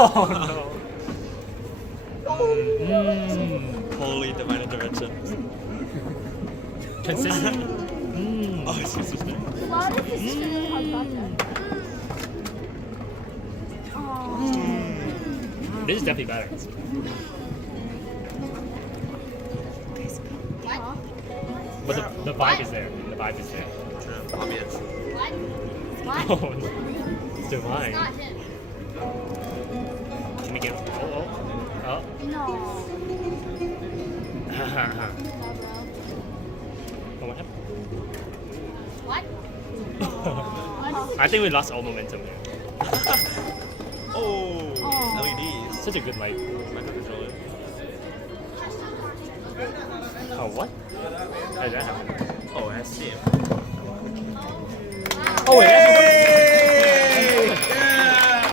Oh no. Holy divine intervention. Consistent. Oh, it's consistent. This is definitely better. But the vibe is there. The vibe is there. True. Obvious. Oh, it's divine. Not him. Can we get? Oh. No. Oh, what happened? What? I think we lost all momentum here. Oh, LEDs. Such a good light. Microcontroller. Oh, what? How did that happen? Oh, it has steam. Oh, it has